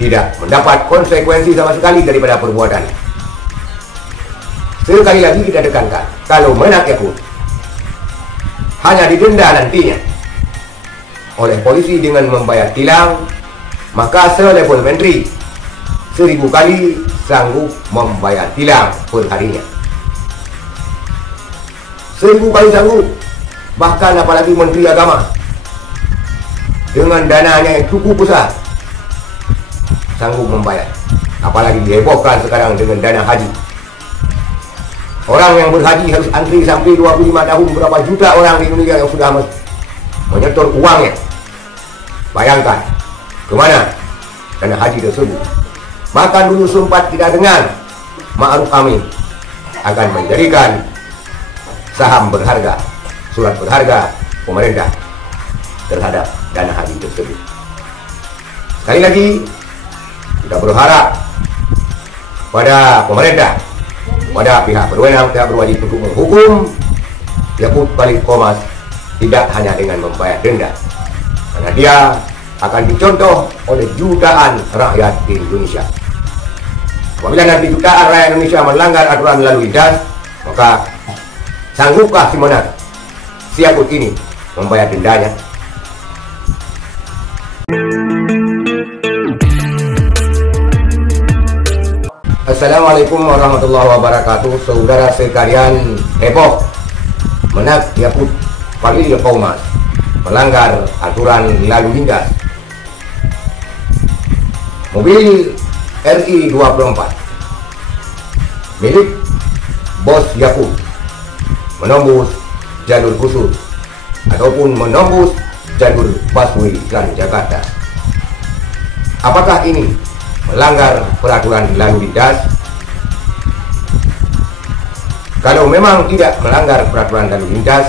tidak mendapat konsekuensi sama sekali daripada perbuatan. Sekali lagi kita tekankan, kalau menak Yakut hanya didenda nantinya oleh polisi dengan membayar tilang, maka selevel menteri 1000 kali sanggup membayar tilang per harinya. 1000 kali sanggup. Bahkan apalagi Menteri Agama dengan dananya yang cukup besar sanggup membayar. Apalagi dihebohkan sekarang dengan dana haji. Orang yang berhaji harus antri sampai 25 tahun. Berapa juta orang di Indonesia yang sudah menyetor uangnya. Bayangkan kemana dana haji tersebut. Bahkan dulu sempat kita dengar Ma'ruf Amin akan menjadikan saham berharga, surat berharga pemerintah terhadap dana haji tersebut. Sekali lagi kita berharap pada pemerintah, pada pihak berwenang, pihak berwajib untuk menghukum Yakut Khalil Qomas tidak hanya dengan membayar denda, karena dia akan dicontoh oleh jutaan rakyat Indonesia. Apabila nanti jutaan rakyat Indonesia melanggar aturan lalu lintas, maka sanggupkah si Yakut ini membayar dendanya? Assalamualaikum warahmatullahi wabarakatuh. Saudara sekalian, heboh menak Yakut Khalil Qomas melanggar aturan lalu lintas. Mobil RI24 milik bos Yakut menembus jalur khusus ataupun menembus jalur busway Transjakarta. Apakah ini melanggar peraturan lalu lintas? Kalau memang tidak melanggar peraturan lalu lintas,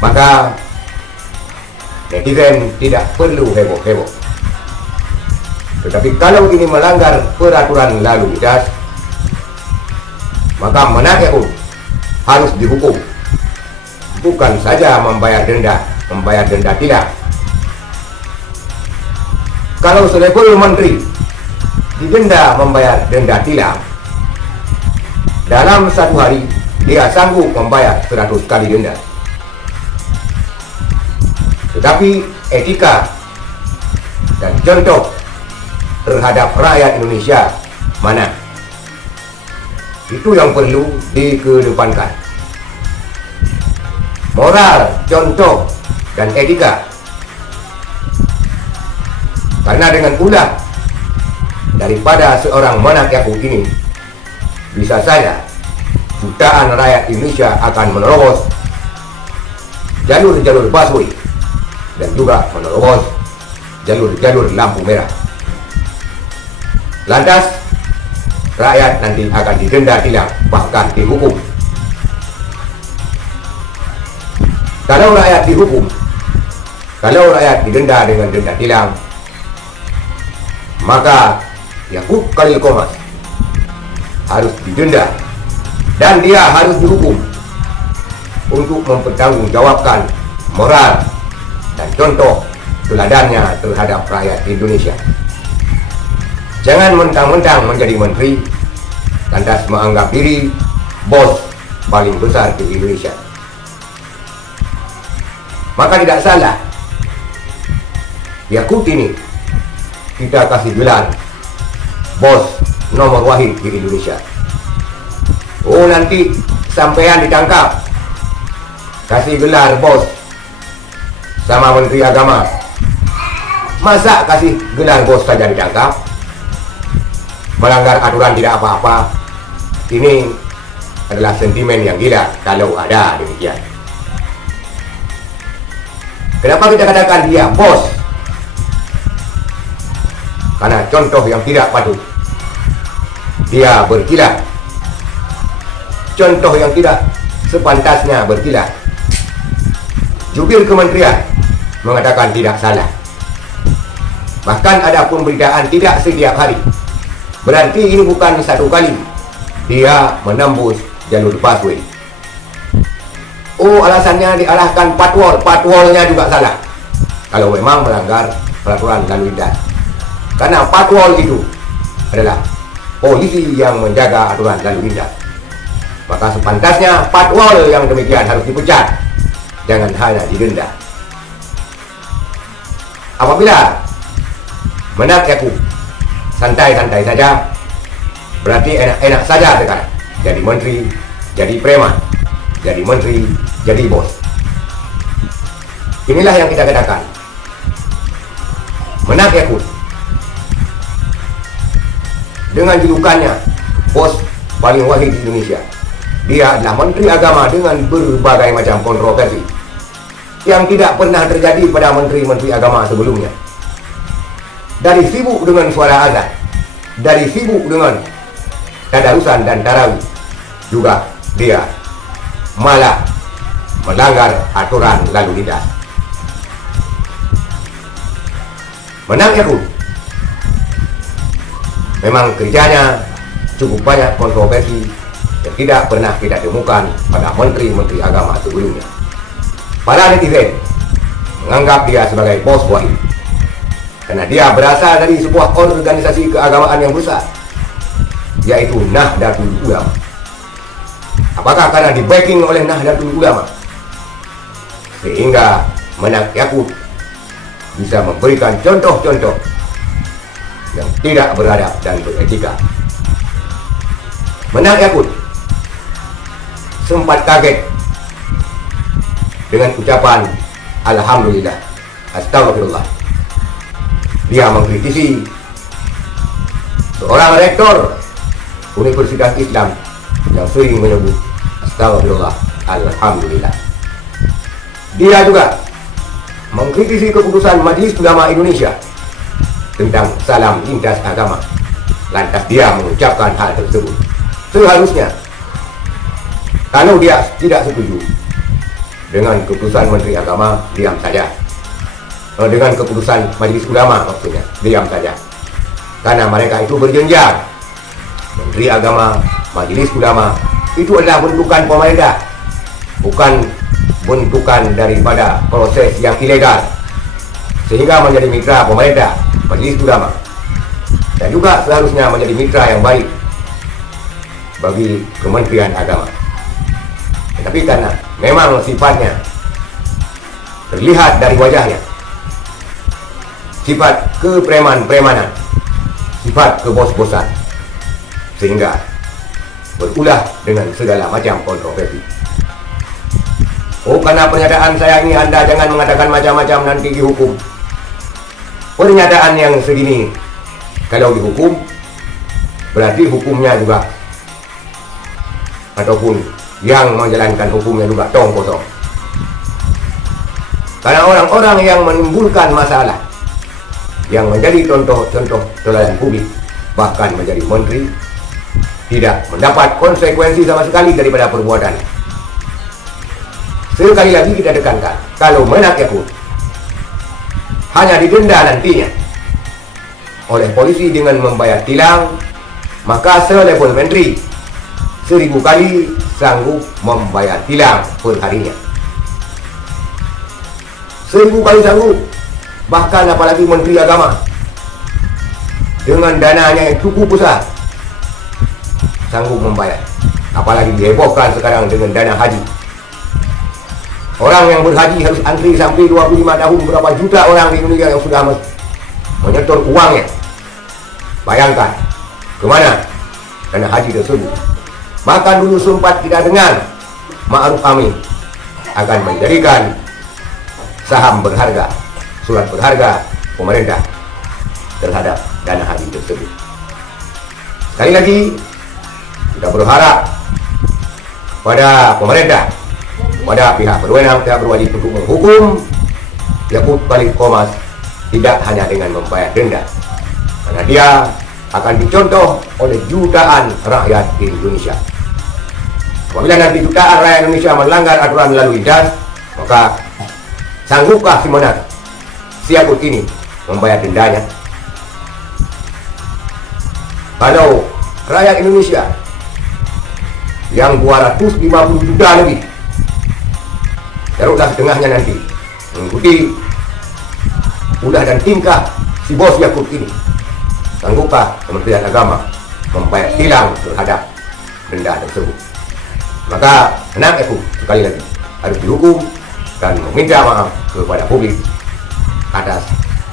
maka netizen tidak perlu heboh-heboh. Tetapi kalau ini melanggar peraturan lalu lintas, maka menak Yakut harus dihukum. Bukan saja membayar denda tilang. Kalau selevel menteri didenda membayar denda tilang, dalam satu hari dia sanggup membayar 100 kali denda. Tetapi etika dan contoh terhadap rakyat Indonesia mana? Itu yang perlu dikedepankan. Moral, contoh, dan etika. Karena dengan ulah daripada seorang menak Yakut ini, bisa saja jutaan rakyat Indonesia akan menerobos jalur-jalur busway dan juga menerobos jalur-jalur lampu merah. Lantas rakyat nanti akan didenda tilang, bahkan dihukum. Kalau rakyat dihukum, kalau rakyat didenda dengan denda tilang, maka Yakut Khalil Qomas harus didenda dan dia harus dihukum untuk mempertanggungjawabkan moral dan contoh teladannya terhadap rakyat Indonesia. Jangan mentang-mentang menjadi menteri lantas menganggap diri bos paling besar di Indonesia. Maka tidak salah Yakut ini kita kasih gelar bos nomor wahid di Indonesia. Oh, nanti sampean ditangkap, kasih gelar bos sama Menteri Agama. Masa kasih gelar bos saja ditangkap? Melanggar aturan tidak apa-apa. Ini adalah sentimen yang gila kalau ada demikian. Kenapa kita katakan dia bos? Karena contoh yang tidak patut. Dia berkilah. Contoh yang tidak sepantasnya berkilah. Jubir kementerian mengatakan tidak salah. Bahkan ada pemberitaan tidak setiap hari. Berarti ini bukan satu kali dia menembus jalur busway. Oh, alasannya diarahkan patwal. Patwalnya juga salah kalau memang melanggar peraturan lalu lintas. Karena patrol itu adalah polisi yang menjaga aturan lalu lintas. Maka sepantasnya patrol yang demikian harus dipecat, jangan hanya didenda. Apabila Menak Yakub santai-santai saja, berarti enak-enak saja sekarang. Jadi menteri, jadi preman, jadi menteri, jadi bos. Inilah yang kita katakan. Menak Yakub dengan julukannya bos paling wahid di Indonesia. Dia adalah menteri agama dengan berbagai macam kontroversi yang tidak pernah terjadi pada menteri-menteri agama sebelumnya. Dari sibuk dengan suara azan, dari sibuk dengan tadarusan dan tarawih, juga dia malah melanggar aturan lalu lintas. Menak Yakub memang kerjanya cukup banyak kontroversi yang tidak pernah kita temukan pada menteri-menteri agama sebelumnya. Para netizen menganggap dia sebagai bos wahid karena dia berasal dari sebuah organisasi keagamaan yang besar, yaitu Nahdlatul Ulama. Apakah karena di backing oleh Nahdlatul Ulama sehingga Menak Yakub bisa memberikan contoh-contoh yang tidak beradab dan beretika? Menak Yakub sempat kaget dengan ucapan Alhamdulillah, Astagfirullah. Dia mengkritisi seorang rektor Universitas Islam yang sering menyebut Astagfirullah, Alhamdulillah. Dia juga mengkritisi keputusan Majelis Ulama Indonesia tentang salam lintas agama. Lantas dia mengucapkan hal tersebut. Seharusnya kalau dia tidak setuju dengan keputusan Menteri Agama, diam saja. Dengan keputusan Majelis Ulama maksudnya, diam saja. Karena mereka itu berjenjang. Menteri Agama, Majelis Ulama itu adalah bentukan pemerintah, bukan bentukan daripada proses yang ilegal, sehingga menjadi mitra pemerintah, Majelis Ulama, dan juga seharusnya menjadi mitra yang baik bagi Kementerian Agama. Tapi karena memang sifatnya terlihat dari wajahnya, sifat kepreman-premanan, sifat kebos-bosan, sehingga berulah dengan segala macam kontroversi. Oh, karena pernyataan saya ini Anda jangan mengatakan macam-macam nanti dihukum. Pernyataan yang segini kalau dihukum berarti hukumnya juga, ataupun yang menjalankan hukumnya juga tong kosong. Karena orang-orang yang menimbulkan masalah, yang menjadi contoh-contoh teladan publik, bahkan menjadi menteri, tidak mendapat konsekuensi sama sekali daripada perbuatan. Sekali lagi kita tekankan, kalau Menak Yakub hanya didenda nantinya oleh polisi dengan membayar tilang, maka selevel menteri 1000 kali sanggup membayar tilang per harinya. 1000 kali sanggup. Bahkan apalagi Menteri Agama dengan dananya yang cukup besar sanggup membayar. Apalagi dihebohkan sekarang dengan dana haji. Orang yang berhaji harus antri sampai 25 tahun. Berapa juta orang di Indonesia yang sudah menyetor uangnya. Bayangkan kemana dana haji tersebut. Bahkan dulu sempat kita dengar Ma'ruf Amin akan menjadikan saham berharga, surat berharga pemerintah terhadap dana haji tersebut. Sekali lagi kita berharap pada pemerintah, pada pihak berwenang, pihak berwajib untuk menghukum Yakub Khalid Qomas tidak hanya dengan membayar denda, karena dia akan dicontoh oleh jutaan rakyat Indonesia. Apabila nanti jutaan rakyat Indonesia melanggar aturan lalu lintas, maka sanggupkah si Menak Yakub ini membayar dendanya? Kalau rakyat Indonesia yang 250 juta lebih, taruhlah setengahnya nanti mengikuti ulah dan tingkah si bos Yakub ini, Sanggupkah Kementerian Agama membayar tilang terhadap denda tersebut? Maka anak aku sekali lagi harus dihukum dan meminta maaf kepada publik atas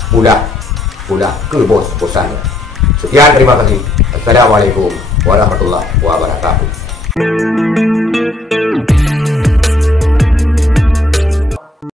ulah kebos-bosannya. Sekian, terima kasih. Assalamualaikum warahmatullahi wabarakatuh.